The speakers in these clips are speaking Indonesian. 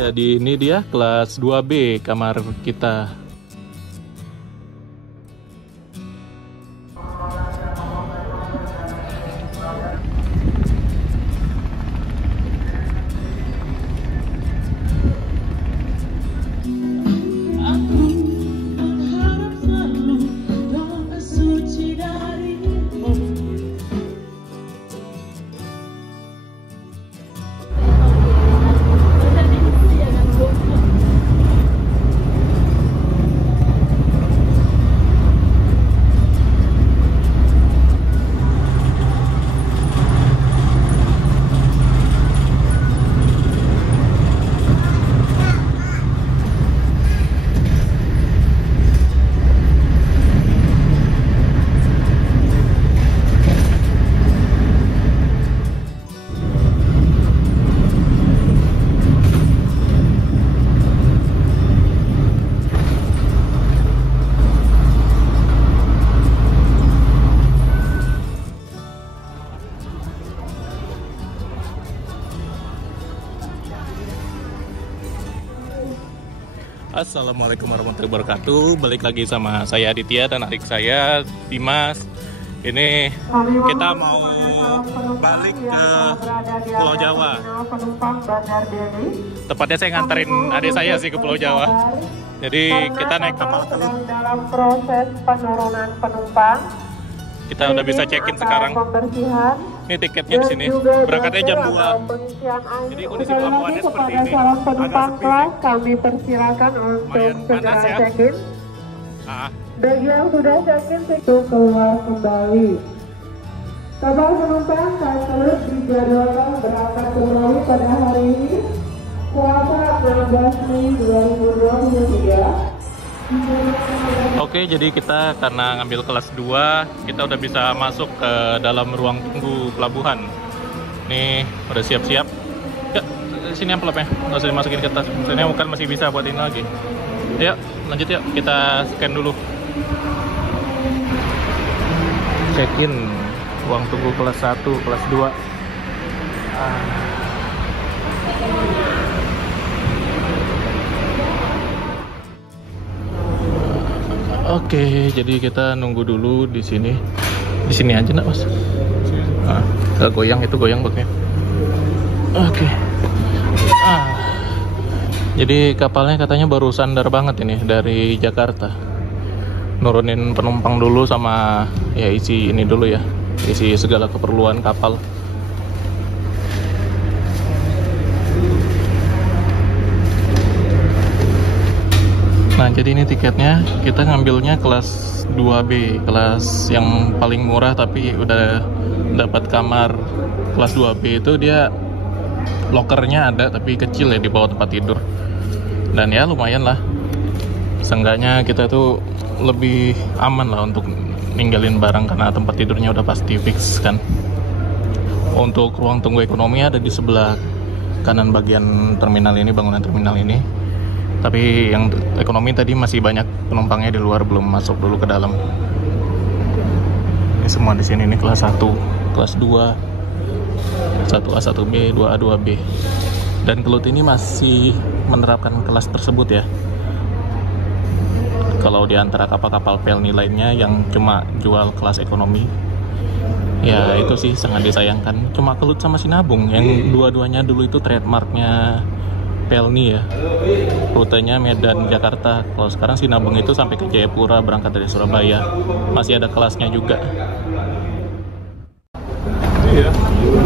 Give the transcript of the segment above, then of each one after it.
Jadi ini dia kelas 2B kamar kita. Assalamualaikum warahmatullahi wabarakatuh. Balik lagi sama saya Aditya dan adik saya Dimas. Ini kita mau balik ke Pulau Jawa. Tepatnya saya nganterin adik saya sih ke Pulau Jawa. Jadi kita naik kapal Kelut. Dalam proses penurunan penumpang. Kita udah bisa check-in sekarang. Ini tiketnya di sini. Berangkatnya jam 2. Jadi kondisi pelabuhannya seperti ini. Penumpang kelas kami persilakan untuk segera check-in. Bagi yang sudah check-in itu keluar kembali. Kapal penumpang Kelut dijadwalkan berangkat kembali pada hari ini, Selasa 16 Mei 2023. Oke, jadi kita karena ngambil kelas 2, kita udah bisa masuk ke dalam ruang tunggu pelabuhan. Nih, udah siap-siap. Ya, sini amplopnya, nggak usah dimasukin ke tas. Sini bukan masih bisa buat ini lagi. Yuk, lanjut yuk, kita scan dulu. Check-in ruang tunggu kelas 1, kelas 2. Oke, jadi kita nunggu dulu di sini. Di sini aja nak, Mas. Gak goyang, itu goyang baknya. Oke. Jadi kapalnya katanya baru sandar banget ini dari Jakarta. Nurunin penumpang dulu sama ya isi ini dulu ya. Isi segala keperluan kapal. Nah, jadi ini tiketnya, kita ngambilnya kelas 2B, kelas yang paling murah tapi udah dapat kamar. Kelas 2B itu dia lokernya ada tapi kecil ya di bawah tempat tidur. Dan ya lumayan lah. Seenggaknya kita tuh lebih aman lah untuk ninggalin barang karena tempat tidurnya udah pasti fix kan. Untuk ruang tunggu ekonomi ada di sebelah kanan bagian terminal ini, bangunan terminal ini. Tapi yang ekonomi tadi masih banyak penumpangnya di luar, belum masuk dulu ke dalam. Ini semua di sini nih kelas 1, kelas 2, 1A, 1B, 2A, 2B. Dan Kelut ini masih menerapkan kelas tersebut ya. Kalau di antara kapal-kapal Pelni lainnya yang cuma jual kelas ekonomi, ya itu sih sangat disayangkan. Cuma Kelut sama Sinabung yang dua-duanya dulu itu trademarknya Pelni ya, rutenya Medan Jakarta. Kalau sekarang Sinabung itu sampai ke Jayapura, berangkat dari Surabaya, masih ada kelasnya juga.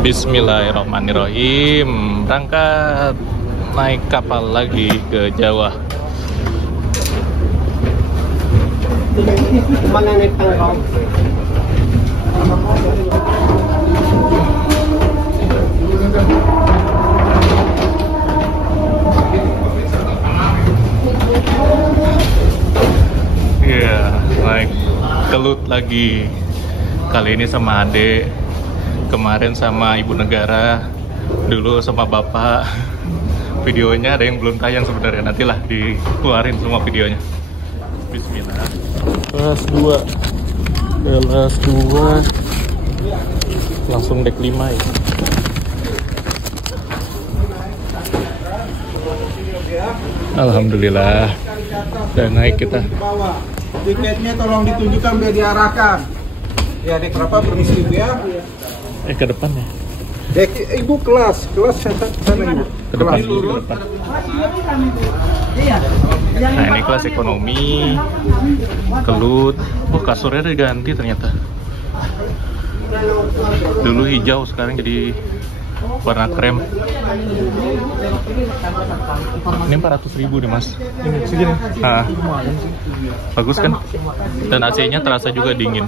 Bismillahirrahmanirrahim, berangkat naik kapal lagi ke Jawa. Mana naik tangkap? Iya, naik Kelut lagi. Kali ini sama adek, kemarin sama ibu negara, dulu sama bapak. Videonya ada yang belum tayang sebenarnya, nantilah dikeluarin semua videonya. Bismillah. Kelas 2, kelas 2, langsung dek 5 ya. Alhamdulillah. Dan naik kita. Tiketnya tolong ditunjukkan biar diarahkan. Ya, Dek, berapa permisi Ibu ya? Ke depan ya. Dek, Ibu kelas sana Ibu. Ke depan dulu, ke depan. Nah, ini kelas ekonomi. Kelut. Oh, kasurnya udah ganti ternyata. Dulu hijau, sekarang jadi warna krem. Ini 400.000 nih Mas. Ini segini. Nah, bagus kan? Dan AC-nya terasa juga dingin.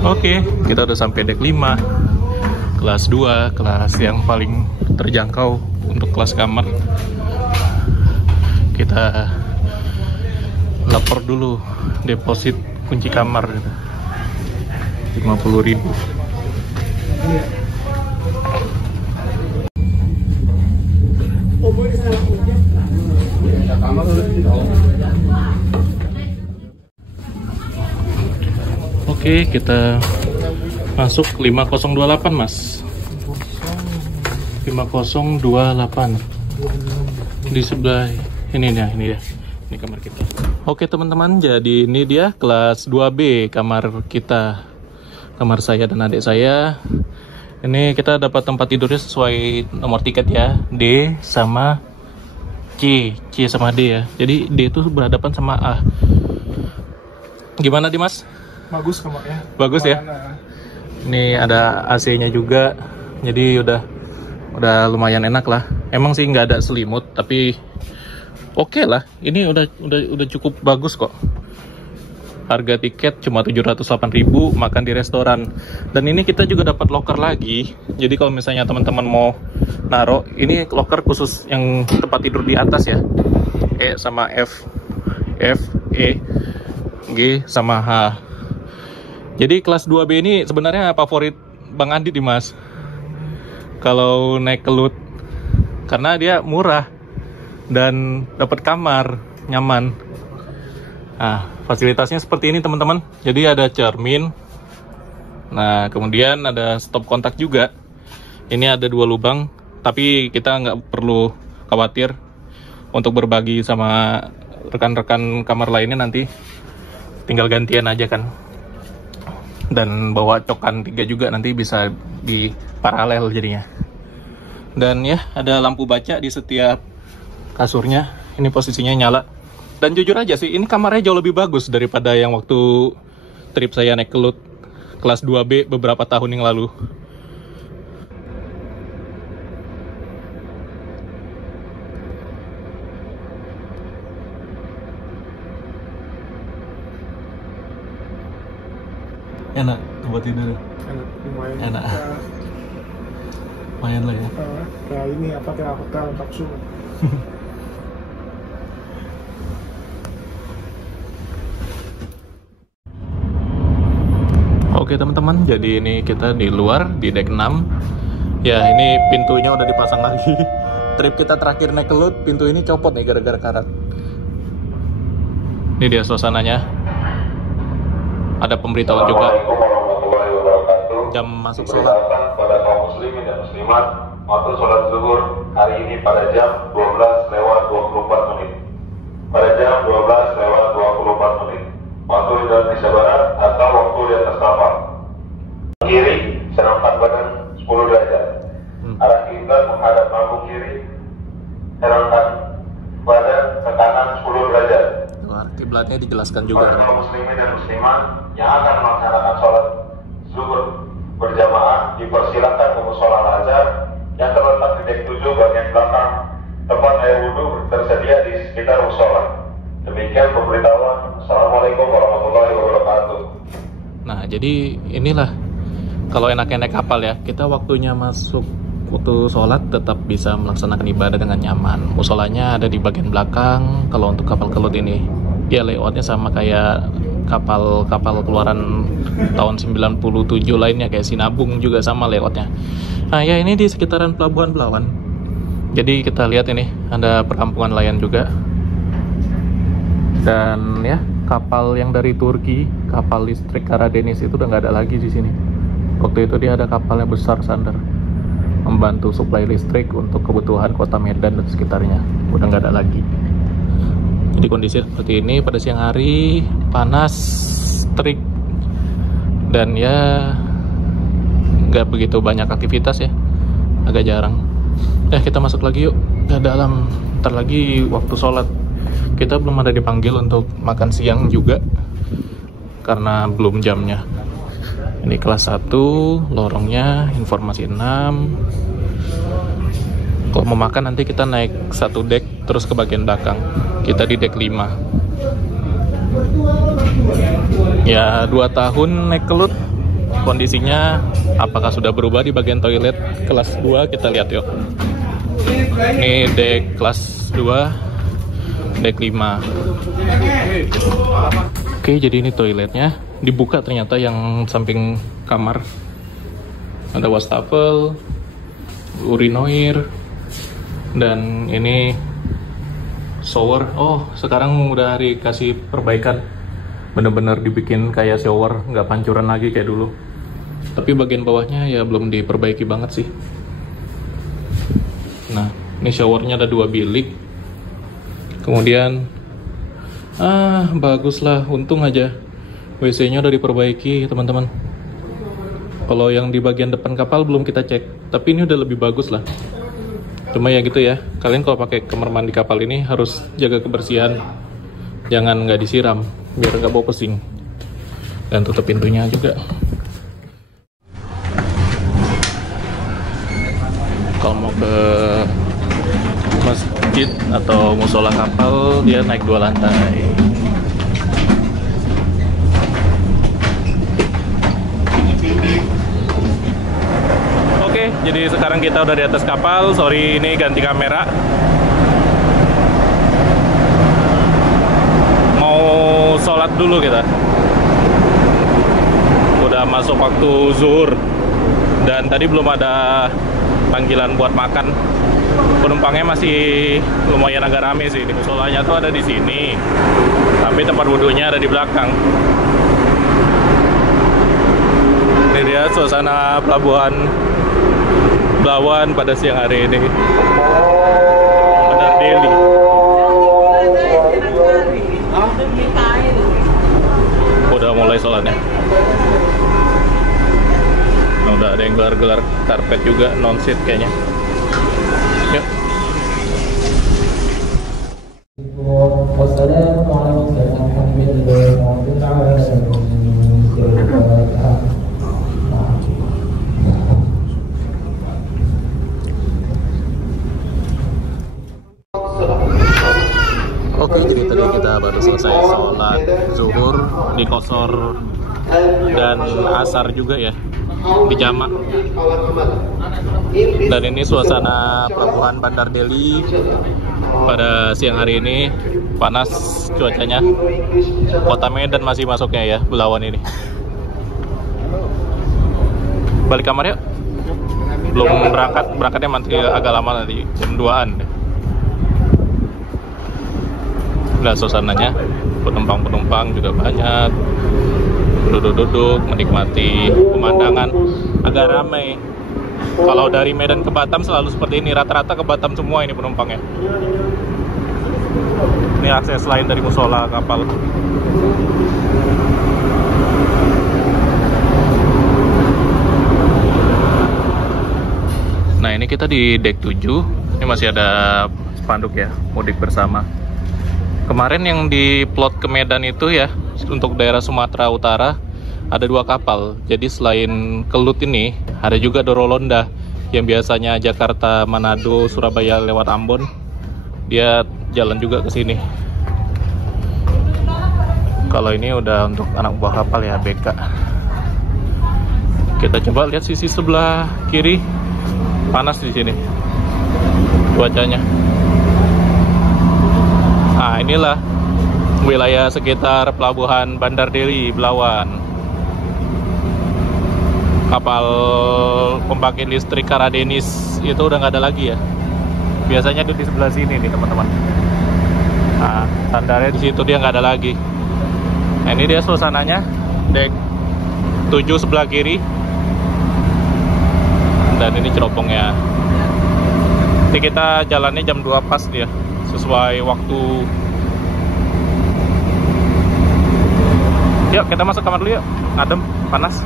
Oke, kita udah sampai deck 5. Kelas 2, kelas yang paling terjangkau untuk kelas kamar. Kita lapor dulu deposit kunci kamar gitu. 50.000. Oke, kita masuk 5028 Mas. 5028 di sebelah ini ya, ini kamar kita. Oke teman-teman, jadi ini dia kelas 2B kamar kita, kamar saya dan adik saya. Ini kita dapat tempat tidurnya sesuai nomor tiket ya, D sama C sama D ya. Jadi D itu berhadapan sama A. Gimana Dimas? Bagus kamarnya. Bagus ya. Ini ada AC-nya juga, jadi udah lumayan enak lah. Emang sih nggak ada selimut, tapi oke lah. Ini udah cukup bagus kok. Harga tiket cuma 708.000, makan di restoran. Dan ini kita juga dapat locker lagi. Jadi kalau misalnya teman-teman mau naro, ini locker khusus yang tempat tidur di atas ya. E sama F, E, G sama H. Jadi kelas 2B ini sebenarnya favorit Bang Andi nih Mas. Kalau naik Kelut, karena dia murah dan dapat kamar nyaman. Nah, fasilitasnya seperti ini teman-teman. Jadi ada cermin. Nah, kemudian ada stop kontak juga. Ini ada 2 lubang, tapi kita nggak perlu khawatir untuk berbagi sama rekan-rekan kamar lainnya, nanti tinggal gantian aja kan. Dan bawa cokan 3 juga, nanti bisa di paralel jadinya. Dan ya, ada lampu baca di setiap kasurnya. Ini posisinya nyala. Dan jujur aja sih, ini kamarnya jauh lebih bagus daripada yang waktu trip saya naik Kelut kelas 2B beberapa tahun yang lalu. Enak buat tidur. Lumayan. Enak. Lumayan lah ya. Kayak ini apa, kayak hotel kapsul. Oke teman-teman, jadi ini kita di luar di deck 6. Ya, ini pintunya udah dipasang lagi. Trip kita terakhir naik Kelut, pintu ini copot nih gara-gara karat. Ini dia suasananya. Ada pemberitahuan juga jam masuk sholat. Pada kaum muslimin dan muslimat, waktu sholat zuhur hari ini pada jam 12:24 menit. Pada jam 12:24 menit. Waktu Indonesia Barat atau waktu di atas kapal. Kiri serempak badan 10 derajat. Arah kiblat menghadap lambung kiri. Serempak badan ke kanan 10 derajat. Kiblatnya dijelaskan juga. Para kaum muslimin dan muslimat yang akan melaksanakan sholat zuhur berjamaah dipersilakan ke musola Al-Azhar yang terletak di dek 7 bagian belakang. Tempat air wudhu tersedia di sekitar musola. Demikian pemberitahuan. Assalamualaikum warahmatullahi wabarakatuh. Nah, jadi inilah kalau enaknya naik kapal ya, kita waktunya masuk waktu sholat tetap bisa melaksanakan ibadah dengan nyaman. Musolanya ada di bagian belakang. Kalau untuk kapal Kelut ini, ya layoutnya sama kayak kapal keluaran tahun 97 lainnya, kayak Sinabung juga sama layoutnya. Nah ya, ini di sekitaran Pelabuhan Belawan. Jadi kita lihat ini ada perkampungan nelayan juga. Dan ya, kapal yang dari Turki, kapal listrik Karadeniz itu udah nggak ada lagi di sini. Waktu itu dia ada kapal yang besar sandar, membantu suplai listrik untuk kebutuhan kota Medan dan sekitarnya. Udah nggak ada lagi. Jadi kondisi seperti ini pada siang hari, panas, terik, dan ya nggak begitu banyak aktivitas ya, agak jarang. Kita masuk lagi yuk ke dalam. Ntar lagi waktu sholat. Kita belum ada dipanggil untuk makan siang juga karena belum jamnya. Ini kelas 1, lorongnya informasi 6. Kalau mau makan nanti kita naik 1 deck terus ke bagian belakang. Kita di deck 5. Ya 2 tahun naik Kelut. Kondisinya apakah sudah berubah di bagian toilet? Kelas 2 kita lihat yuk. Ini deck kelas 2, deck 5. Oke, jadi ini toiletnya. Dibuka ternyata yang samping kamar. Ada wastafel, urinoir, dan ini shower. Oh, sekarang udah dikasih perbaikan. Bener-bener dibikin kayak shower, nggak pancuran lagi kayak dulu. Tapi bagian bawahnya ya belum diperbaiki banget sih. Nah, ini showernya ada 2 bilik. Kemudian bagus lah, untung aja WC-nya udah diperbaiki teman-teman. Kalau yang di bagian depan kapal belum kita cek, tapi ini udah lebih bagus lah. Cuma ya gitu ya, kalian kalau pakai kamar mandi kapal ini harus jaga kebersihan, jangan nggak disiram biar nggak bau pesing. Dan tutup pintunya juga. Kalau mau ke masjid atau musola kapal, dia naik 2 lantai. Oke, jadi sekarang kita udah di atas kapal. Sorry, ini ganti kamera. Mau sholat dulu kita. Udah masuk waktu zuhur. Dan tadi belum ada panggilan buat makan. Penumpangnya masih lumayan agak rame sih. Di musolanya tuh ada di sini, tapi tempat wudhunya ada di belakang. Ini dia suasana pelabuhan Belawan pada siang hari ini. Bandar Deli. Udah mulai sholatnya. Udah ada yang gelar-gelar karpet juga, non-seat kayaknya. Yuk. Oke, jadi tadi kita baru selesai sholat zuhur di Qashor dan asar juga ya, di Jamak. Dan ini suasana pelabuhan Bandar Deli pada siang hari ini. Panas cuacanya. Kota Medan masih masuknya ya, Belawan ini. Balik kamar yuk. Belum berangkatnya masih agak lama, nanti jam 2-an. Nah, suasananya penumpang juga banyak, duduk-duduk menikmati pemandangan, agak ramai. Kalau dari Medan ke Batam selalu seperti ini, rata-rata ke Batam semua ini penumpangnya. Ini akses lain dari musola kapal. Nah, ini kita di deck 7. Ini masih ada spanduk ya, mudik bersama. Kemarin yang di plot ke Medan itu ya, untuk daerah Sumatera Utara ada 2 kapal. Jadi selain Kelut ini, ada juga Dorolonda yang biasanya Jakarta, Manado, Surabaya lewat Ambon. Dia jalan juga ke sini. Kalau ini udah untuk anak buah kapal ya, BK. Kita coba lihat sisi sebelah kiri. Panas di sini cuacanya. Nah, inilah wilayah sekitar pelabuhan Bandar Deli, Belawan. Kapal pembangkit listrik Karadeniz itu udah nggak ada lagi ya. Biasanya itu di sebelah sini nih teman-teman. Nah, tandarnya di situ dia nggak ada lagi. Nah, ini dia suasananya, dek 7 sebelah kiri. Dan ini cerobongnya. Nanti kita jalannya jam 2 pas dia, sesuai waktu. Yuk kita masuk kamar dulu yuk, adem, panas.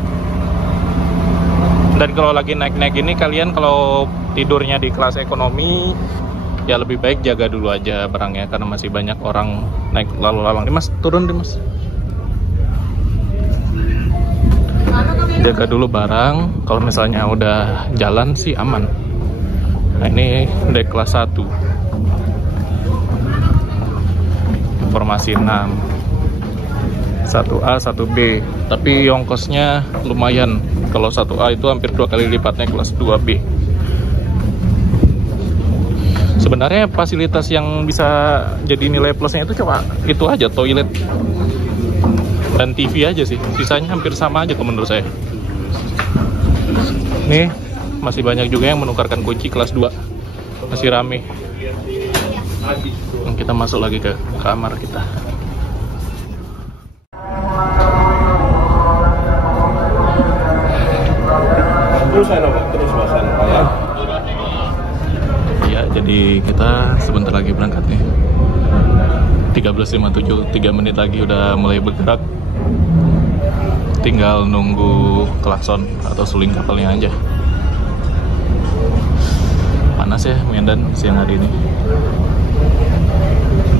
Dan kalau lagi naik-naik ini, kalian kalau tidurnya di kelas ekonomi, ya lebih baik jaga dulu aja barangnya, karena masih banyak orang naik lalu lalang. Dimas, turun Dimas. Jaga dulu barang, kalau misalnya udah jalan sih aman. Nah ini dek kelas 1, informasi 6, 1A 1B, tapi ongkosnya lumayan. Kalau 1A itu hampir 2 kali lipatnya kelas 2B. Sebenarnya fasilitas yang bisa jadi nilai plusnya itu coba itu aja, toilet dan TV aja sih, sisanya hampir sama aja menurut saya. Nih masih banyak juga yang menukarkan kunci kelas 2, masih rame. Kita masuk lagi ke kamar kita. Terus masan ya. Ya, jadi kita sebentar lagi berangkat nih. 13.57, 3 menit lagi udah mulai bergerak. Tinggal nunggu klakson atau suling kapalnya aja. Panas ya Medan siang hari ini.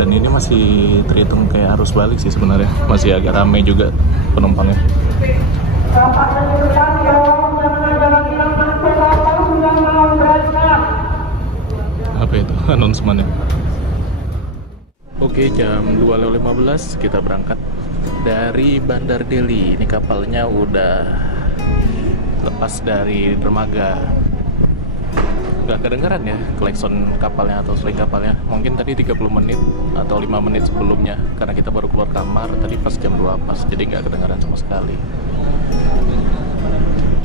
Dan ini masih terhitung kayak arus balik sih sebenarnya. Masih agak ramai juga penumpangnya. Apa itu announcementnya? Oke, jam 2.15 kita berangkat dari Bandar Deli. Ini kapalnya udah lepas dari dermaga. Gak kedengeran ya klakson kapalnya atau seling kapalnya. Mungkin tadi 30 menit atau 5 menit sebelumnya, karena kita baru keluar kamar tadi pas jam 2 pas, jadi gak kedengeran sama sekali.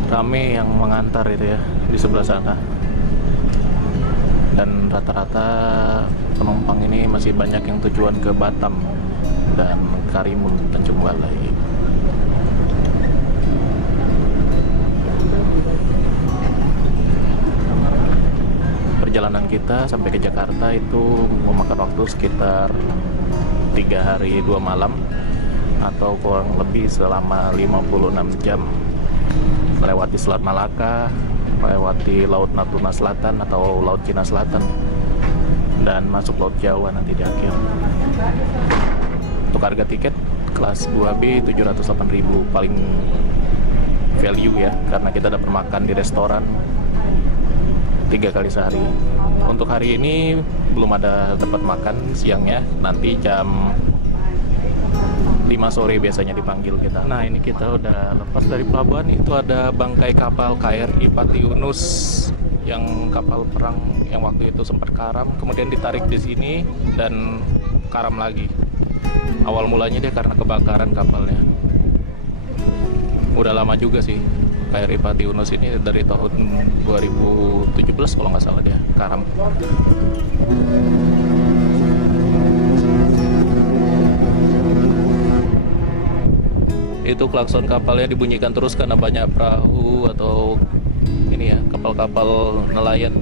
Rame yang mengantar itu ya di sebelah sana. Dan rata-rata penumpang ini masih banyak yang tujuan ke Batam dan Karimun, Tanjung Balai. Perjalanan kita sampai ke Jakarta itu memakan waktu sekitar 3 hari 2 malam atau kurang lebih selama 56 jam, melewati Selat Malaka, melewati Laut Natuna Selatan atau Laut Cina Selatan, dan masuk Laut Jawa nanti di akhir. Untuk harga tiket kelas 2B 708.000, paling value ya, karena kita dapat makan di restoran 3 kali sehari. Untuk hari ini belum ada dapat makan siangnya, nanti jam 5 sore biasanya dipanggil kita. Nah ini kita udah lepas dari pelabuhan. Itu ada bangkai kapal KRI Pati Yunus, yang kapal perang yang waktu itu sempat karam, kemudian ditarik di sini dan karam lagi. Awal mulanya dia karena kebakaran kapalnya. Udah lama juga sih KRI Pati Yunus ini, dari tahun 2017 kalau nggak salah dia karam. Itu klakson kapalnya dibunyikan terus karena banyak perahu atau ini ya, kapal-kapal nelayan.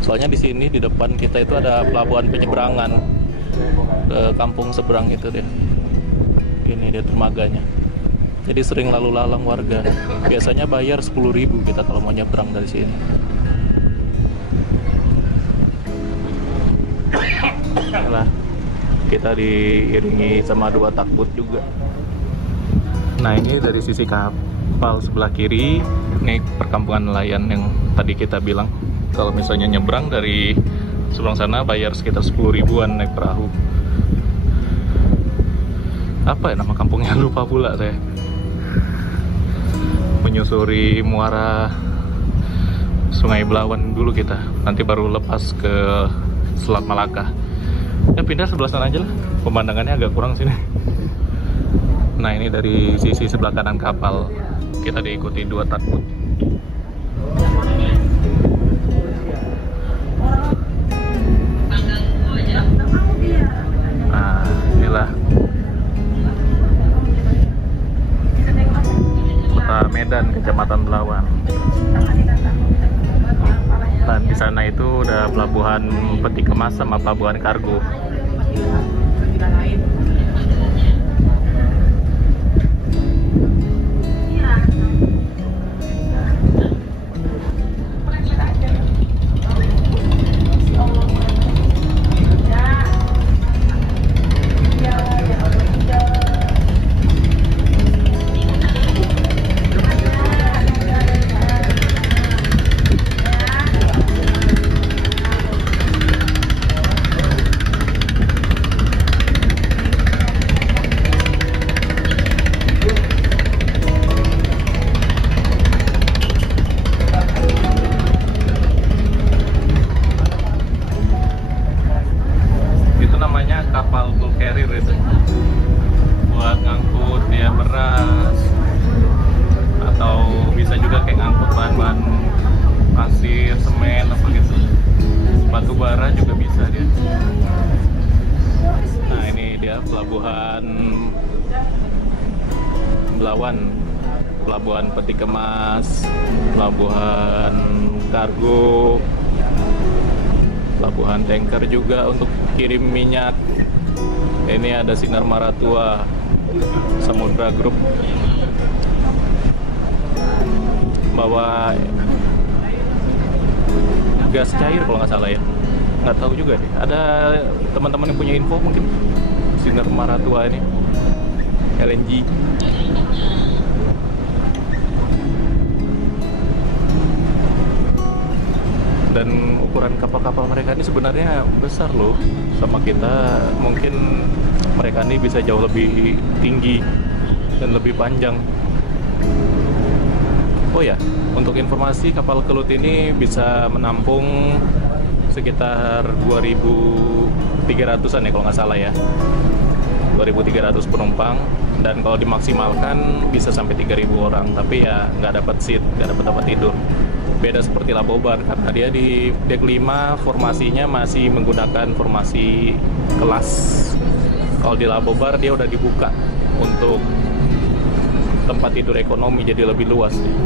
Soalnya di sini di depan kita itu ada pelabuhan penyeberangan ke kampung seberang itu deh. Ini dia dermaganya. Jadi sering lalu lalang warga. Biasanya bayar 10.000 kita kalau mau nyebrang dari sini. Nah, kita diiringi sama 2 takbut juga. Nah ini dari sisi kapal sebelah kiri, ini perkampungan nelayan yang tadi kita bilang. Kalau misalnya nyebrang dari seberang sana bayar sekitar 10.000-an naik perahu. Apa ya nama kampungnya, lupa pula saya. Menyusuri muara Sungai Belawan dulu kita, nanti baru lepas ke Selat Malaka. Ya pindah sebelah sana aja lah, pemandangannya agak kurang sini. Nah ini dari sisi sebelah kanan kapal, kita diikuti 2 takbut. Nah dan Kecamatan Belawan. Dan di sana itu udah pelabuhan peti kemas sama pelabuhan kargo. Kapal bulk carrier itu buat ngangkut ya beras, atau bisa juga kayak ngangkut bahan-bahan pasir, semen apa gitu, batu bara juga bisa dia. Nah ini dia pelabuhan Belawan, pelabuhan peti kemas, pelabuhan kargo, pelabuhan tanker juga untuk kirim minyak. Ini ada Sinar Maratua, Samudra Group bawa gas cair kalau nggak salah ya, nggak tahu juga deh. Ada teman-teman yang punya info mungkin. Sinar Maratua ini LNG. Dan ukuran kapal-kapal mereka ini sebenarnya besar loh sama kita. Mungkin mereka ini bisa jauh lebih tinggi dan lebih panjang. Oh ya, untuk informasi, kapal Kelut ini bisa menampung sekitar 2.300-an ya kalau nggak salah ya, 2.300 penumpang. Dan kalau dimaksimalkan bisa sampai 3.000 orang, tapi ya nggak dapat seat, nggak dapat tempat tidur. Beda seperti Labobar, karena dia di dek 5 formasinya masih menggunakan formasi kelas. Kalau di Labobar dia udah dibuka untuk tempat tidur ekonomi, jadi lebih luas nih.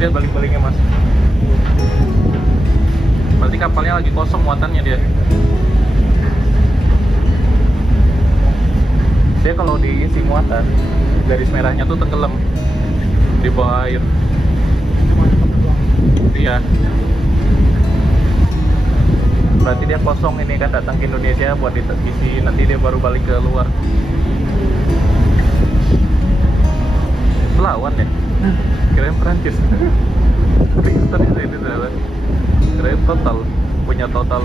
Lihat balik-baliknya mas. Berarti kapalnya lagi kosong muatannya dia. Dia kalau diisi muatan, garis merahnya tuh tenggelam di bawah air. Iya. Berarti dia kosong ini kan, datang ke Indonesia buat diisi, nanti dia baru balik ke luar. Belawan ya? Kirain Perancis. Kristen itu ternyata. Kirain total, punya total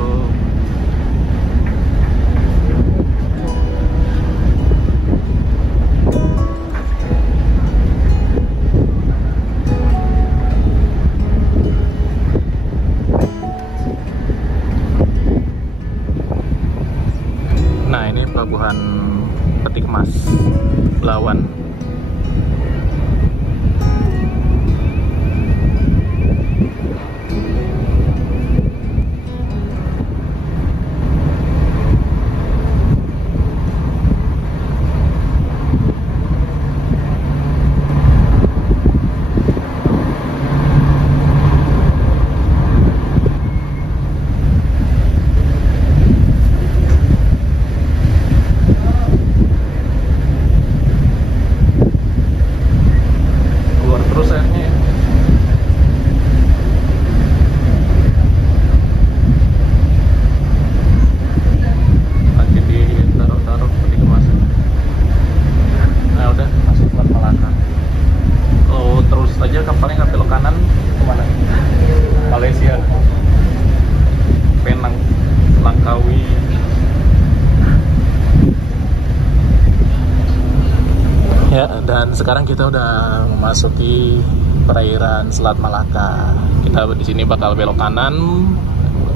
sekarang kita udah memasuki perairan Selat Malaka. Kita di sini bakal belok kanan,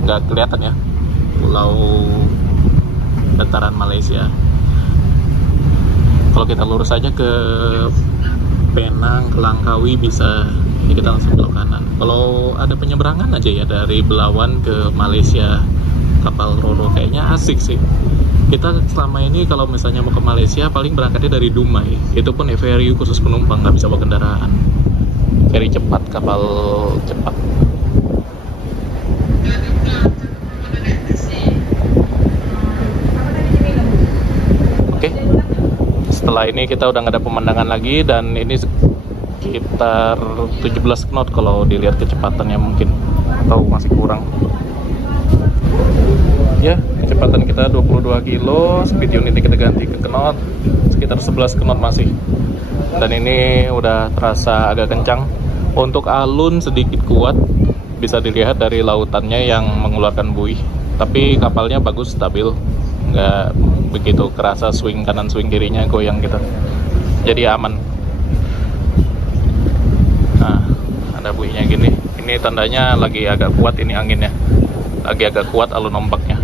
nggak kelihatan ya, pulau dataran Malaysia. Kalau kita lurus aja ke Penang, ke Langkawi bisa, ini kita langsung belok kanan. Kalau ada penyeberangan aja ya dari Belawan ke Malaysia, kapal Roro kayaknya asik sih. Kita selama ini kalau misalnya mau ke Malaysia paling berangkatnya dari Dumai, itu pun ferry khusus penumpang, nggak bisa bawa kendaraan. Ferry cepat, kapal cepat. Oke, setelah ini kita udah nggak ada pemandangan lagi, dan ini sekitar 17 knot kalau dilihat kecepatannya mungkin, atau masih kurang. Ya, kecepatan kita 22 kilo, speed unitnya kita ganti ke knot, sekitar 11 knot masih. Dan ini udah terasa agak kencang. Untuk alun sedikit kuat, bisa dilihat dari lautannya yang mengeluarkan buih. Tapi kapalnya bagus, stabil, nggak begitu kerasa swing kanan swing kirinya goyang gitu. Jadi aman. Nah, ada buihnya gini. Ini tandanya lagi agak kuat ini anginnya. Lagi agak kuat alun ombaknya.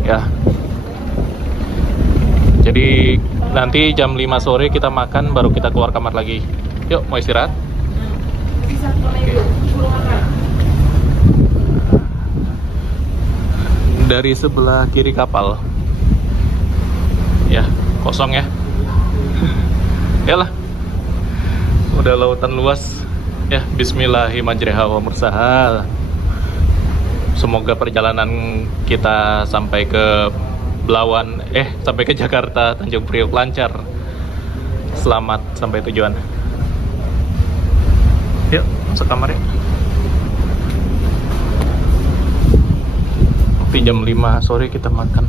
Ya. Jadi nanti jam 5 sore kita makan, baru kita keluar kamar lagi. Yuk, mau istirahat? Okay. Dari sebelah kiri kapal. Ya, kosong ya. Yalah. Udah lautan luas. Ya, bismillahirrahmanirrahim. Semoga perjalanan kita sampai ke Belawan, sampai ke Jakarta, Tanjung Priok lancar. Selamat sampai tujuan. Yuk, masuk kamar ya. Nanti jam 5 sore kita makan.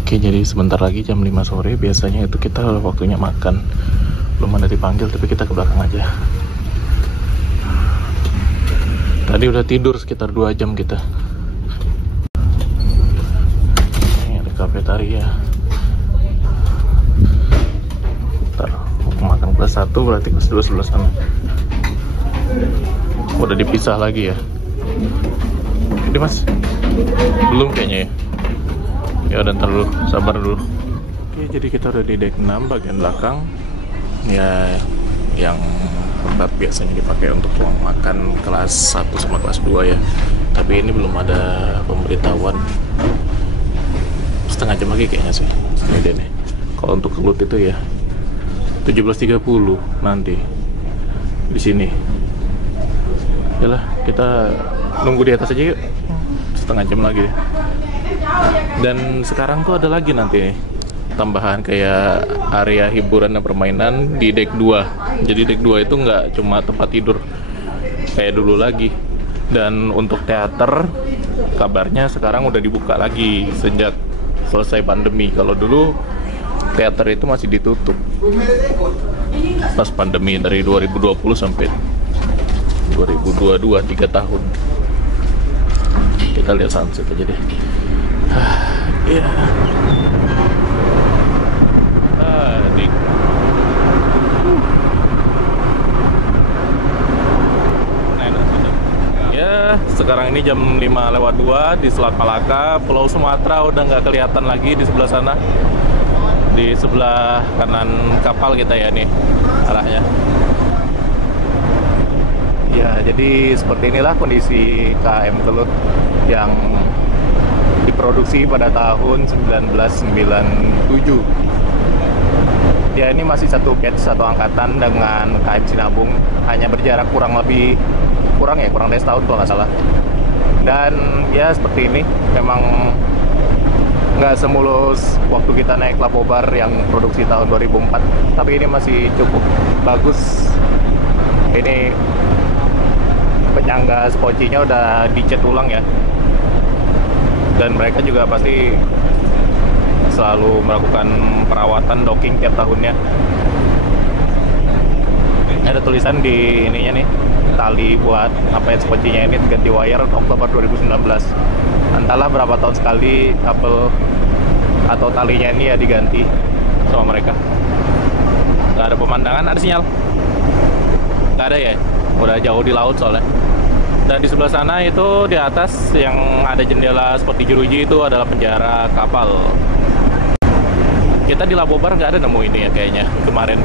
Oke, jadi sebentar lagi jam 5 sore, biasanya itu kita waktunya makan. Belum ada dipanggil, tapi kita ke belakang aja. Tadi udah tidur sekitar 2 jam kita. Ini ada kafetaria. Ntar mau makan kelas 1, berarti kelas 2 sebelah sana. Udah dipisah lagi ya. Jadi mas, belum kayaknya ya. Ya udah, ntar dulu, sabar dulu. Oke, jadi kita udah di deck 6 bagian belakang. Ya, yang tempat biasanya dipakai untuk ruang makan kelas 1 sama kelas 2 ya. Tapi ini belum ada pemberitahuan. Setengah jam lagi kayaknya sih. Ini deh nih. Kalau untuk kelut itu ya 17.30 nanti di sini. Yalah, kita nunggu di atas aja yuk. Setengah jam lagi deh. Dan sekarang tuh ada lagi nanti nih, tambahan kayak area hiburan dan permainan di deck 2. Jadi deck 2 itu nggak cuma tempat tidur kayak dulu lagi. Dan untuk teater, kabarnya sekarang udah dibuka lagi sejak selesai pandemi. Kalau dulu teater itu masih ditutup pas pandemi dari 2020 sampai 2022, 3 tahun. Kita lihat sunset aja deh. Iya. Adik. Ya, sekarang ini jam 5:02 di Selat Malaka. Pulau Sumatera udah nggak kelihatan lagi di sebelah sana. Di sebelah kanan kapal kita ya nih arahnya. Ya, jadi seperti inilah kondisi KM Kelut yang diproduksi pada tahun 1997. Ya, ini masih satu batch, satu angkatan dengan KM Sinabung, hanya berjarak kurang dari setahun kalau nggak salah. Dan ya seperti ini, memang nggak semulus waktu kita naik Labobar yang produksi tahun 2004, tapi ini masih cukup bagus. Ini penyangga spocinya udah dicat ulang ya. Dan mereka juga pasti selalu melakukan perawatan docking tiap tahunnya. ada tulisan di ininya nih, tali buat ngapain kuncinya ini ganti wire Oktober 2019. Entahlah berapa tahun sekali kabel atau talinya ini ya diganti sama mereka. Nggak ada pemandangan, ada sinyal? Nggak ada ya? Udah jauh di laut soalnya. Dan di sebelah sana itu di atas yang ada jendela seperti jeruji itu adalah penjara kapal. Kita di Labobar nggak ada nemu ini ya kayaknya kemarin.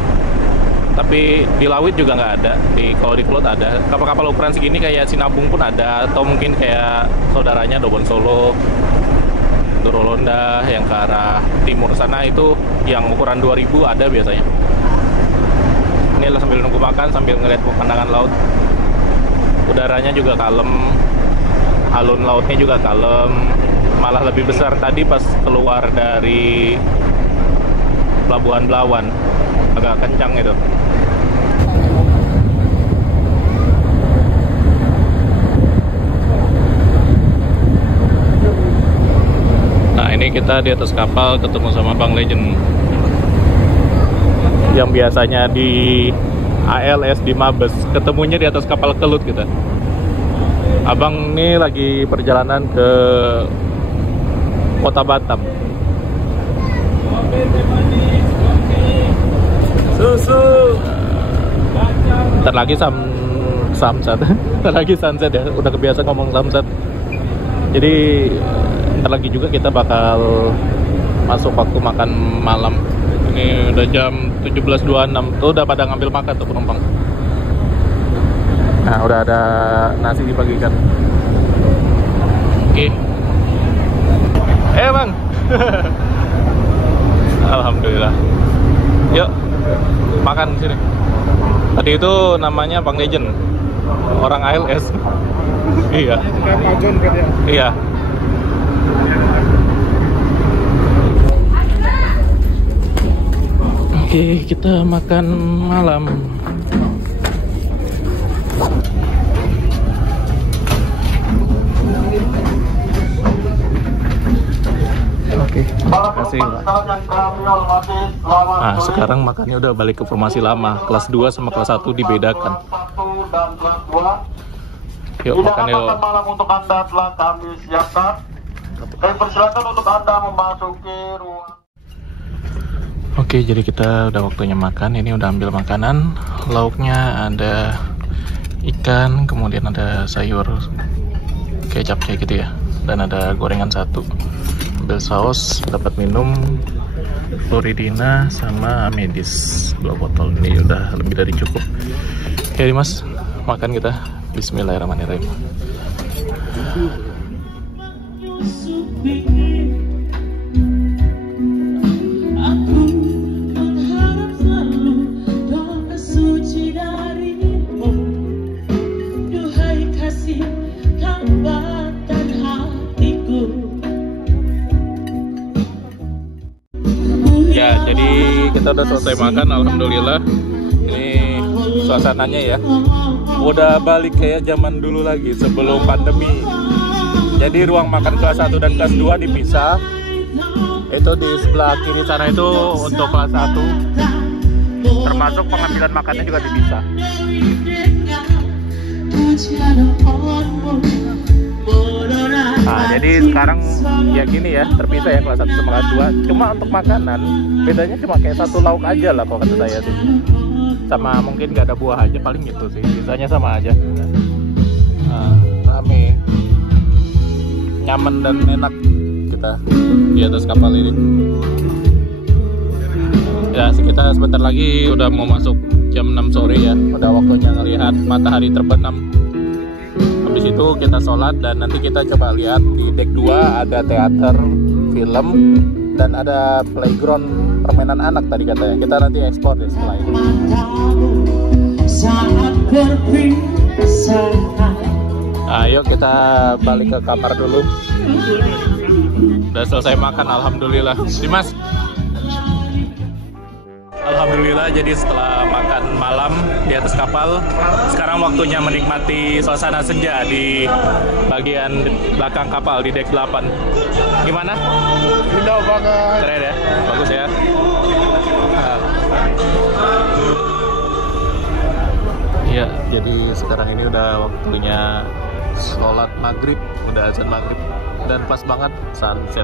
Tapi di Lawit juga nggak ada. Kalau di Klot ada. Kapal-kapal ukuran segini kayak Sinabung pun ada. Atau mungkin kayak saudaranya Dobon Solo, Dorolonda yang ke arah timur sana itu yang ukuran 2000 ada biasanya. Ini adalah sambil nunggu makan sambil ngeliat pemandangan laut. Udaranya juga kalem, alun lautnya juga kalem. Malah lebih besar tadi pas keluar dari Pelabuhan Belawan, agak kencang itu. Nah ini kita di atas kapal ketemu sama Bang Legend yang biasanya di ALS di Mabes, ketemunya di atas kapal Kelut kita. Abang ini lagi perjalanan ke Kota Batam. Susu. Ntar lagi samsat. Ntar lagi sunset ya. Udah kebiasa ngomong samsat. Jadi ntar lagi juga kita bakal masuk waktu makan malam. Ini udah jam 17.26. Tuh udah pada ngambil makan tuh penumpang. Nah udah ada nasi dibagikan. Oke. Bang. Alhamdulillah. Yuk makan sini. Tadi itu namanya Bang Legend, orang ALS. Iya. Iya. Oke, kita makan malam. Oke, terima kasih Pak. Nah, sekarang makannya udah balik ke formasi lama. Kelas 2 sama kelas 1 dibedakan. Yuk, makan yuk. Malam untuk Anda telah kami siapkan. Kami persilakan untuk Anda memasuki ruang. Oke, jadi kita udah waktunya makan. Ini udah ambil makanan. Lauknya ada ikan, kemudian ada sayur kecap kayak gitu ya. Dan ada gorengan satu. Ambil saus, dapat minum Floridina sama Medis 2 botol. Ini udah lebih dari cukup. Oke Mas, makan kita. Bismillahirrahmanirrahim. Ya, jadi kita udah selesai makan, alhamdulillah. Ini suasananya ya, udah balik kayak zaman dulu lagi sebelum pandemi. Jadi ruang makan kelas 1 dan kelas 2 dipisah. Itu di sebelah kiri sana itu untuk kelas 1. Termasuk pengambilan makannya juga dipisah. Nah, jadi sekarang ya gini ya, terpisah ya kelas 1 sama kelas 2. Cuma untuk makanan, bedanya cuma kayak satu lauk aja lah kalau kata saya sih. Sama mungkin nggak ada buah aja, paling gitu sih. Sisanya sama aja. Nah, rame, nyaman dan enak kita di atas kapal ini. Ya, sekitar sebentar lagi udah mau masuk jam 6 sore ya. Udah waktunya ngelihat matahari terbenam. Habis itu kita sholat dan nanti kita coba lihat di deck 2 ada teater, film, dan ada playground permainan anak tadi katanya. Kita nanti ekspor deh setelah ini. Ayo kita balik ke kamar dulu. Udah selesai makan, alhamdulillah. Dimas. Alhamdulillah, jadi setelah makan malam di atas kapal, sekarang waktunya menikmati suasana senja di bagian belakang kapal di deck 8. Gimana? Indah banget. Keren ya? Bagus ya? Ya, jadi sekarang ini udah waktunya sholat maghrib, udah azan maghrib, dan pas banget sunset.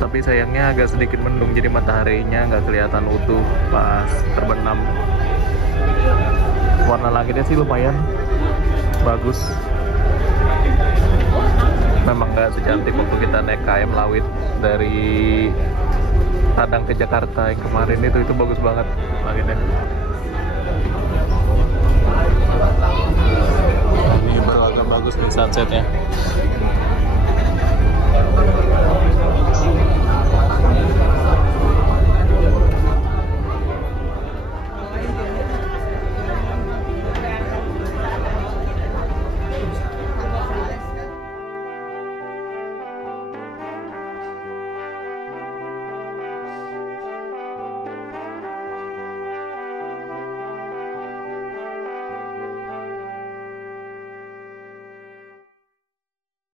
Tapi sayangnya agak sedikit mendung, jadi mataharinya nggak kelihatan utuh pas terbenam. Warna langitnya sih lumayan bagus. Memang nggak secantik waktu kita naik KM Lawit dari Padang ke Jakarta yang kemarin itu bagus banget langitnya. Ini baru agak bagus nih sunsetnya.